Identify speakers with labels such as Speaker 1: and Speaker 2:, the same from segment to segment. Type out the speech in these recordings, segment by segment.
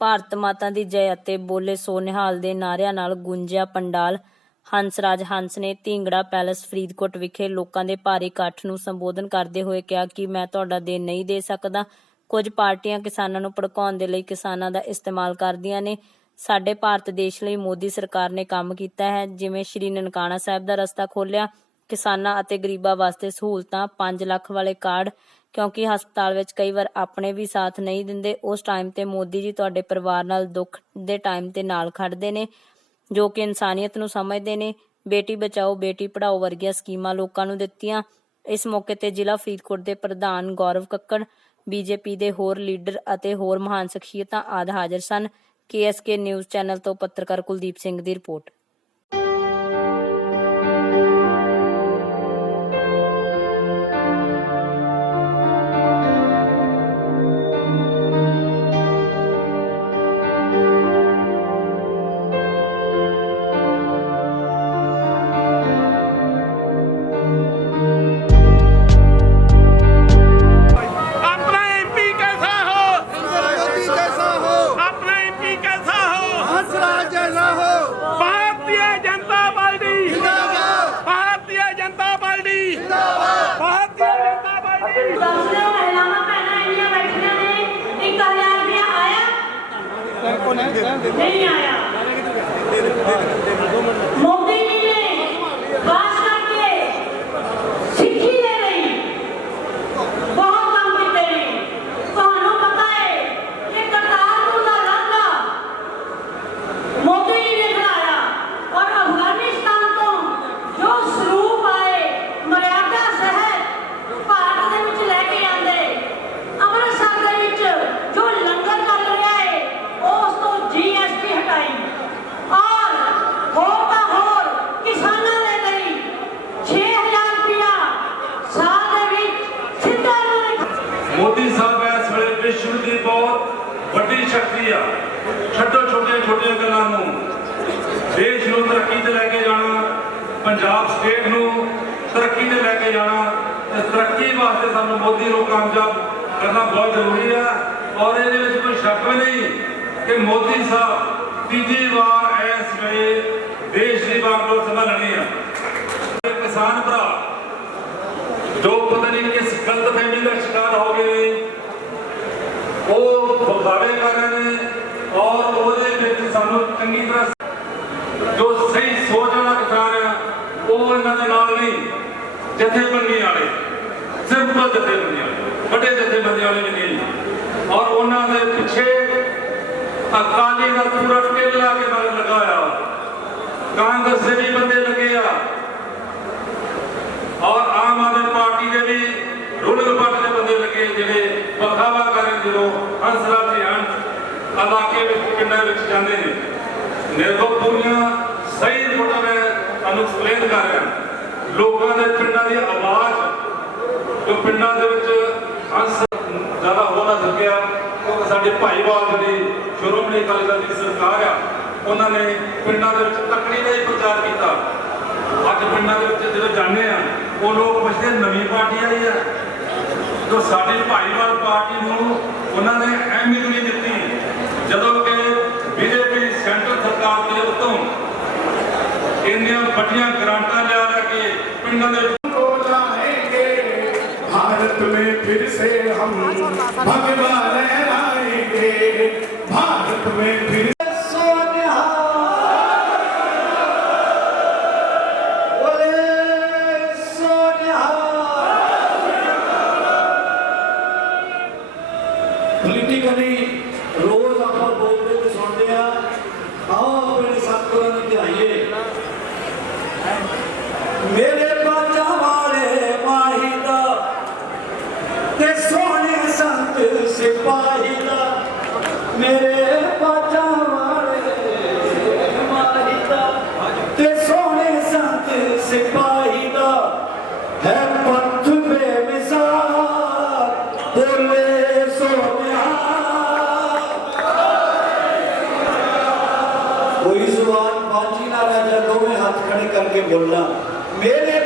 Speaker 1: ਭਾਰਤ ਮਾਤਾ ਦੀ ਜੈ ਅਤੇ ਬੋਲੇ ਸੋ ਨਿਹਾਲ ਦੇ ਨਾਰਿਆਂ ਨਾਲ ਗੂੰਜਿਆ ਪੰਡਾਲ ਹੰਸਰਾਜ ਹੰਸ ਨੇ ਢੀਂਗੜਾ ਪੈਲੇਸ ਫਰੀਦਕੋਟ ਵਿਖੇ ਲੋਕਾਂ ਦੇ ਭਾਰੀ ਇਕੱਠ ਨੂੰ ਸੰਬੋਧਨ ਕਰਦੇ ਹੋਏ ਕਿਹਾ ਕਿ ਮੈਂ ਤੁਹਾਡਾ ਦੇਣ ਨਹੀਂ ਦੇ ਸਕਦਾ। ਕੁਝ ਪਾਰਟੀਆਂ ਕਿਸਾਨਾਂ ਨੂੰ ਭੜਕਾਉਣ ਦੇ ਲਈ ਕਿਸਾਨਾਂ ਦਾ ਇਸਤੇਮਾਲ ਕਰਦੀਆਂ ਨੇ। ਸਾਡੇ ਭਾਰਤ ਦੇਸ਼ ਲਈ ਮੋਦੀ ਸਰਕਾਰ ਨੇ ਕੰਮ ਕੀਤਾ ਹੈ। ਜਿਵੇਂ ਸ਼੍ਰੀ ਨਨਕਾਣਾ ਸਾਹਿਬ ਦਾ ਰਸਤਾ ਖੋਲ੍ਹਿਆ, ਕਿਸਾਨਾਂ ਅਤੇ ਗਰੀਬਾਂ ਵਾਸਤੇ ਸਹੂਲਤਾਂ 5 ਲੱਖ ਵਾਲੇ ਕਾਰਡ ਕਿਉਂਕਿ ਹਸਪਤਾਲ ਵਿੱਚ ਕਈ ਵਾਰ ਆਪਣੇ ਵੀ ਸਾਥ ਨਹੀਂ ਦਿੰਦੇ, ਉਸ ਟਾਈਮ ਤੇ ਮੋਦੀ ਜੀ ਤੁਹਾਡੇ ਪਰਿਵਾਰ ਨਾਲ ਦੁੱਖ ਦੇ ਟਾਈਮ ਤੇ ਨਾਲ ਖੜਦੇ ਨੇ, ਜੋ ਕਿ ਇਨਸਾਨੀਅਤ ਨੂੰ ਸਮਝਦੇ ਨੇ। ਬੇਟੀ ਬਚਾਓ, ਬੇਟੀ ਪੜਾਓ ਵਰਗੀਆਂ ਸਕੀਮਾਂ ਲੋਕਾਂ ਨੂੰ ਦਿੱਤੀਆਂ। ਇਸ ਮੌਕੇ ਤੇ ਜ਼ਿਲ੍ਹਾ ਫਰੀਦਕੋਟ ਦੇ ਪ੍ਰਧਾਨ ਗੌਰਵ ਕੱਕੜ, ਬੀਜੇਪੀ ਦੇ ਹੋਰ ਲੀਡਰ ਅਤੇ ਹੋਰ ਮਹਾਨ ਸ਼ਖਸੀਅਤਾਂ ਆਦਿ ਹਾਜ਼ਰ ਸਨ। ਕੇਐਸਕੇ ਨਿਊਜ਼ ਚੈਨਲ ਤੋਂ ਪੱਤਰਕਾਰ ਕੁਲਦੀਪ ਸਿੰਘ ਦੀ ਰਿਪੋਰਟ।
Speaker 2: Venga, ਪੰਜਾਬ ਸਟੇਟ ਨੂੰ ਤਰੱਕੀ ਤੇ ਲੈ ਕੇ ਜਾਣਾ ਤੇ ਤਰੱਕੀ ਵਾਸਤੇ ਸਾਨੂੰ ਮੋਦੀ ਨੂੰ ਕਾਮਯਾਬ ਕਰਨਾ ਬਹੁਤ ਜ਼ਰੂਰੀ ਆ। ਔਰ ਇਹਦੇ ਵਿੱਚ ਕੋਈ ਸ਼ੱਕ ਵੀ ਨਹੀਂ ਕਿ ਮੋਦੀ ਸਾਹਿਬ ਤੀਜੀ ਵਾਰ ਇਸ ਵੇਲੇ ਦੇਸ਼ ਦੀ ਬਾਗਡੋਰ ਸੰਭਾਲਣੀ ਆ। ਕਿਸਾਨ ਭਰਾ ਜੋ ਪਤਾ ਨਹੀਂ ਕਿਸ ਗਲਤ ਫਹਿਮੀ ਦਾ ਸ਼ਿਕਾਰ ਹੋ ਗਏ ਨੇ, ਉਹ ਬਖਾੜੇ ਕਰ ਰਹੇ ਨੇ ਔਰ ਉਹਦੇ ਵਿੱਚ ਸਾਨੂੰ ਚੰਗੀ ਤਰ੍ਹਾਂ ਉਹ ਦੇ ਨਾਲ ਨਹੀਂ ਜਥੇਬੰਦੀਆਂ ਵਾਲੇ ਸਿੰਪਲ ਜਥੇਬੰਦੀਆਂ ਵਾਲੇ, ਵੱਡੇ ਜਥੇਬੰਦੀਆਂ ਵਾਲੇ ਵੀ ਨਹੀਂ। ਔਰ ਉਹਨਾਂ ਦੇ ਪਿੱਛੇ ਅਕਾਲੀ ਦਾ ਪੂਰਾ ਟੇਲ ਲਾ ਕੇ ਮਗਰ ਲਗਾਇਆ। ਕਾਂਗਰਸ ਦੇ ਵੀ ਬੰਦੇ ਲੱਗੇ ਆ। ਔਰ ਆਮ ਆਦਮੀ ਪਾਰਟੀ ਦੇ ਵੀ ਰੂਲਿੰਗ ਪਾਰਟੀ ਦੇ ਬੰਦੇ ਲੱਗੇ ਜਿਹੜੇ ਬਖਾਵਾ ਕਰਨ ਜਦੋਂ ਹੰਸਰਾਜ ਜੀ ਇਲਾਕੇ ਵਿੱਚ, ਪਿੰਡਾਂ ਵਿੱਚ ਜਾਂਦੇ ਨੇ। ਨਿਰਭਉ ਪੂਰੀਆਂ ਸਹੀ ਰਿਪੋਰਟਾਂ ਮੈਂ ਤੁਹਾਨੂੰ ਐਕਸਪਲੇਨ ਕਰ ਰਿਹਾ। ਲੋਕਾਂ ਦੇ ਪਿੰਡਾਂ ਦੀ ਆਵਾਜ਼ ਜੋ ਪਿੰਡਾਂ ਦੇ ਵਿੱਚ ਹੰਸ ਜ਼ਿਆਦਾ ਹੋ ਨਾ ਸਕਿਆ ਕਿਉਂਕਿ ਸਾਡੇ ਭਾਈਵਾਲ ਜਿਹੜੀ ਸ਼੍ਰੋਮਣੀ ਅਕਾਲੀ ਦਲ ਦੀ ਸਰਕਾਰ ਆ, ਉਹਨਾਂ ਨੇ ਪਿੰਡਾਂ ਦੇ ਵਿੱਚ ਤਕੜੀ ਦਾ ਹੀ ਪ੍ਰਚਾਰ ਕੀਤਾ। ਅੱਜ ਪਿੰਡਾਂ ਦੇ ਵਿੱਚ ਜਦੋਂ ਜਾਂਦੇ ਆ, ਉਹ ਲੋਕ ਪੁੱਛਦੇ, ਨਵੀਂ ਪਾਰਟੀ ਆਈ ਆ। ਜੋ ਸਾਡੀ ਭਾਈਵਾਲ ਪਾਰਟੀ ਨੂੰ ਉਹਨਾਂ ਨੇ ਅਹਿਮੀਅਤ ਨਹੀਂ ਦਿੱਤੀ। ਜਦੋਂ ਕਿ ਬੀਜੇਪੀ ਸੈਂਟਰ ਸਰਕਾਰ ਦੇ ਉੱਤੋਂ ਇੰਨੀਆਂ ਵੱਡੀਆਂ ਗ੍ਰਾਂਟਾਂ ਲਿਆ ਲਿਆ ਕੇ ਪਿੰਡਾਂ ਦੇ ਵਿੱਚ
Speaker 3: को लाएंगे भारत में फिर से हम भगवा लहराएंगे भारत में फिर
Speaker 4: سپاہی دا ہے پتھ بے بولے سونیا کوئی زبان باجی نہ رہ جائے دو میں ہاتھ کھڑے کر کے بولنا۔ میرے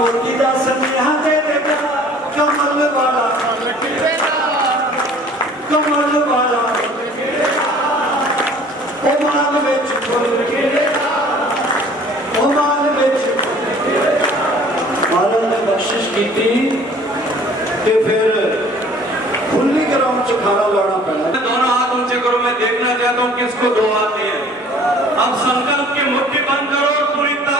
Speaker 4: پوتیدہ سنیہ دے بیٹا کمل میں دیکھنا
Speaker 5: چاہتا ہوں کس کو دعا آتی ہے اب سنکلپ کے مٹھی بند کرو اور پوری طاقت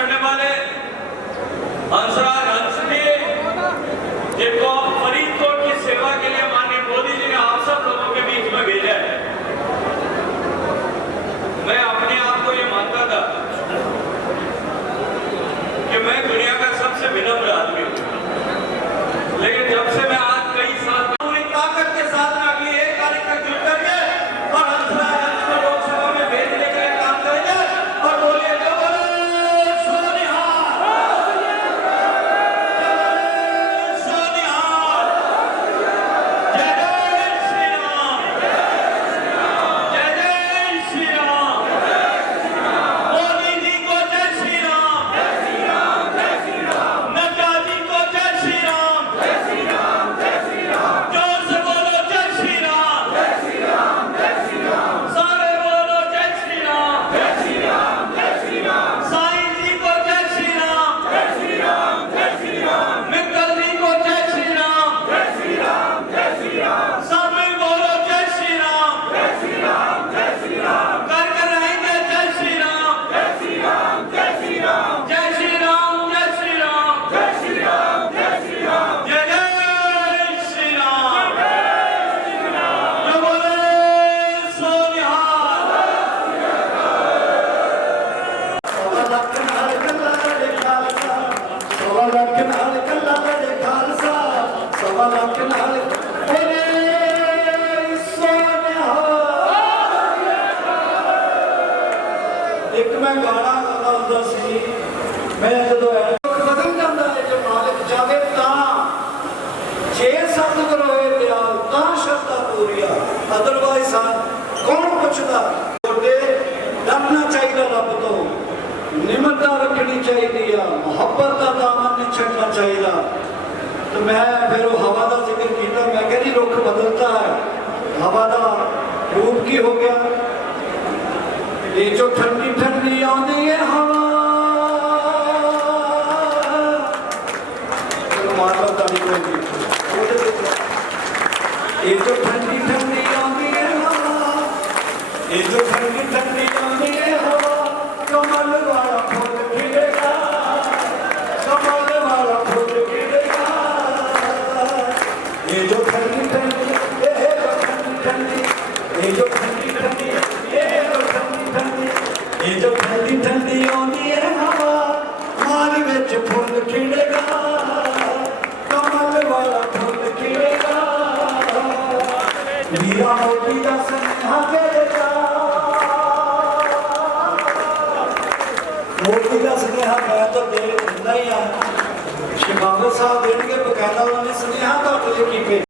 Speaker 5: Carnaval é ਮੈਂ ਗਾਣਾ ਕਰਦਾ ਹੁੰਦਾ ਸੀ। ਮੈਂ ਜਦੋਂ ਬਦਲ ਜਾਂਦਾ ਹੈ ਜੇ ਮਾਲਕ ਜਾਵੇ ਤਾਂ। ਜੇ ਸਤਿਗੁਰ ਹੋਏ ਦਿਆਲ ਤਾਂ ਸ਼ਰਤਾਂ ਪੂਰੀਆਂ ਅਦਰਵਾਇਜ਼ ਕੌਣ ਪੁੱਛਦਾ? ਤੁਹਾਡੇ ਡਰਨਾ ਚਾਹੀਦਾ ਰੱਬ ਤੋਂ। ਨਿਮਰਤਾ ਰੱਖਣੀ ਚਾਹੀਦੀ ਆ। ਮੁਹੱਬਤ ਦਾ ਦਾਮਨ ਨਹੀਂ ਛੱਡਣਾ ਚਾਹੀਦਾ। ਤੇ ਮੈਂ ਫਿਰ ਉਹ ਹਵਾ ਦਾ ਜ਼ਿਕਰ ਕੀਤਾ। ਮੈਂ ਕਿਹਾ ਜੀ, ਰੁੱਖ ਬਦਲਦਾ ਹੈ। ਹਵਾ ਦਾ ਰੂਪ ਕੀ ਹੋ ਗਿਆ? ਇਹ ਜੋ ਠੰਡੀ onde ਵੀਰਾ ਮੋਦੀ ਦਾ ਸੁਨੇਹਾ ਭੇਜਦਾ ਮੋਦੀ ਦਾ ਸੁਨੇਹਾ ਮੈਂ ਤਾਂ ਦੇ ਦਿੰਦਾ ਹੀ ਆ ਸ਼ਿਕਾਗੋ ਸਾਹਿਬ ਦੇਣਗੇ ਬਕਾਇਦਾ ਉਹਨਾਂ ਨੇ ਸੁਨੇਹਾ ਤੁਹਾਡੇ ਲਈ ਕੀਪੇ